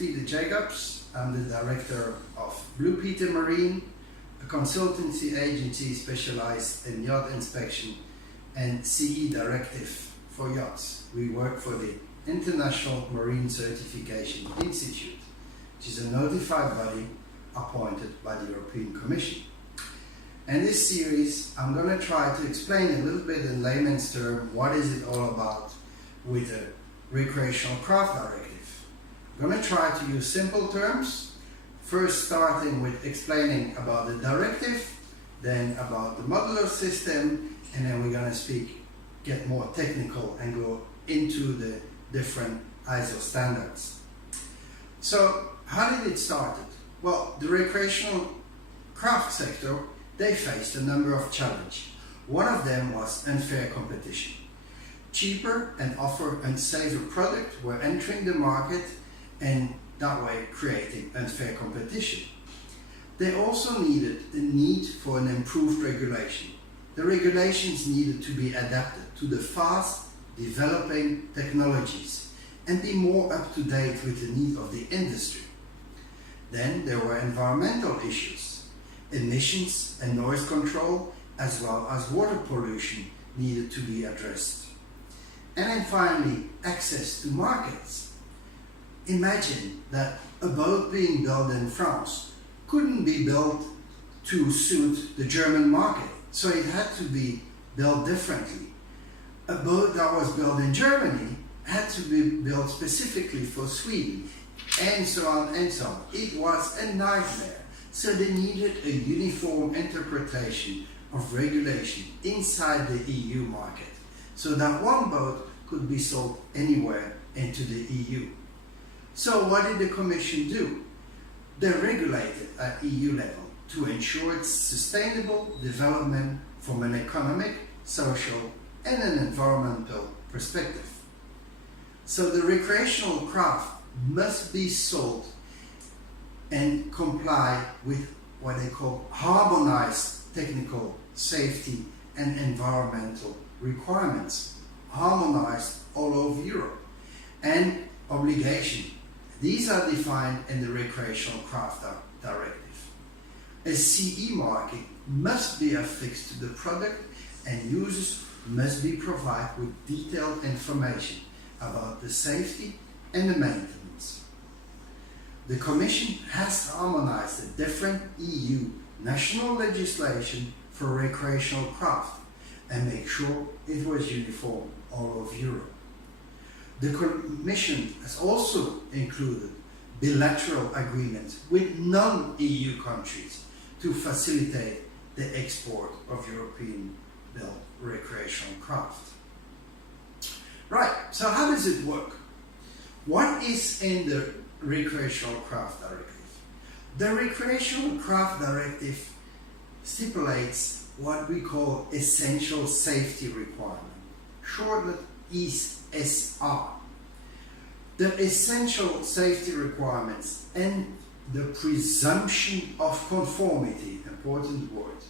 Peter Jacobs. I'm the director of Blue Peter Marine, a consultancy agency specialized in yacht inspection and CE Directive for yachts. We work for the International Marine Certification Institute, which is a notified body appointed by the European Commission. In this series, I'm going to try to explain a little bit in layman's terms what is it all about with the Recreational Craft Directive. I'm going to try to use simple terms, first starting with explaining about the directive, then about the modular system, and then we're going to get more technical and go into the different ISO standards. So, how did it start? Well, the recreational craft sector, they faced a number of challenges. One of them was unfair competition. Cheaper and offer and safer products were entering the market and that way creating unfair competition. They also needed the need for an improved regulation. The regulations needed to be adapted to the fast developing technologies and be more up to date with the needs of the industry. Then there were environmental issues. Emissions and noise control as well as water pollution needed to be addressed. And then finally, access to markets. Imagine that a boat being built in France couldn't be built to suit the German market, so it had to be built differently. A boat that was built in Germany had to be built specifically for Sweden, and so on and so on. It was a nightmare. So they needed a uniform interpretation of regulation inside the EU market, so that one boat could be sold anywhere into the EU. So what did the Commission do? They regulated at EU level to ensure its sustainable development from an economic, social and an environmental perspective. So the recreational craft must be sold and comply with what they call harmonized technical safety and environmental requirements, harmonized all over Europe, and obligation. These are defined in the Recreational Craft Directive. A CE marking must be affixed to the product and users must be provided with detailed information about the safety and the maintenance. The Commission has harmonized the different EU national legislation for recreational craft and make sure it was uniform all over Europe. The Commission has also included bilateral agreements with non-EU countries to facilitate the export of European-built recreational craft. Right, so how does it work? What is in the Recreational Craft Directive? The Recreational Craft Directive stipulates what we call essential safety requirement, shortened ESR. The essential safety requirements and the presumption of conformity, important word,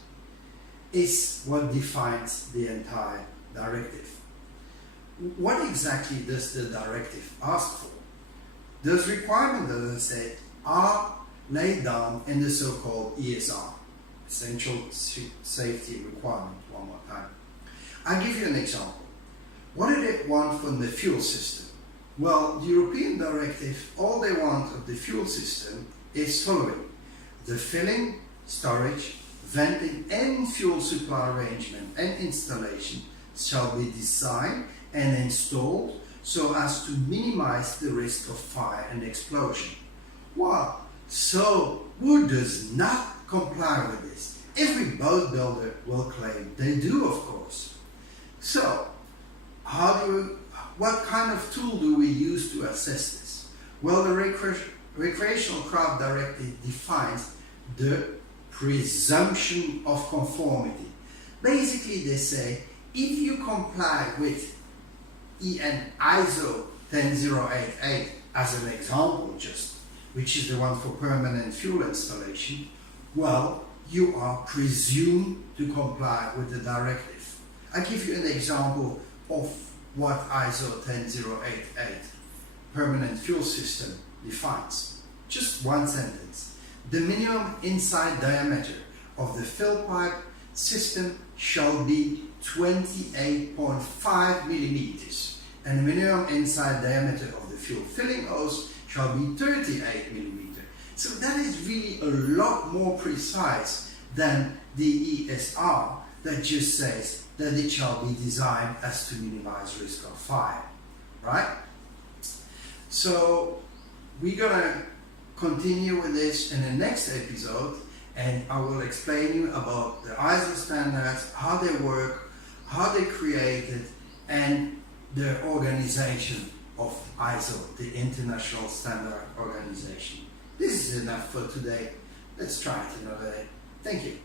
is what defines the entire directive. What exactly does the directive ask for? Those requirements, as I said, are laid down in the so-called ESR, essential safety requirement, one more time. I'll give you an example. What do they want from the fuel system? Well, the European directive, all they want of the fuel system is following: the filling, storage, venting and fuel supply arrangement and installation shall be designed and installed so as to minimize the risk of fire and explosion. Wow, so who does not comply with this? Every boat builder will claim they do, of course. So, what kind of tool do we use to assess this? Well, the Recreational Craft Directive defines the presumption of conformity. Basically, they say, if you comply with ISO 10088 as an example just, which is the one for permanent fuel installation, well, you are presumed to comply with the directive. I give you an example of what ISO 10088 permanent fuel system defines. Just one sentence. The minimum inside diameter of the fill pipe system shall be 28.5 millimeters, and the minimum inside diameter of the fuel filling hose shall be 38 millimeters. So that is really a lot more precise than the ESR that just says that it shall be designed as to minimize risk of fire, right? So we're gonna continue with this in the next episode, and I will explain you about the ISO standards, how they work, how they created, and the organization of ISO, the International Standard Organization. This is enough for today. Let's try it another day. Thank you.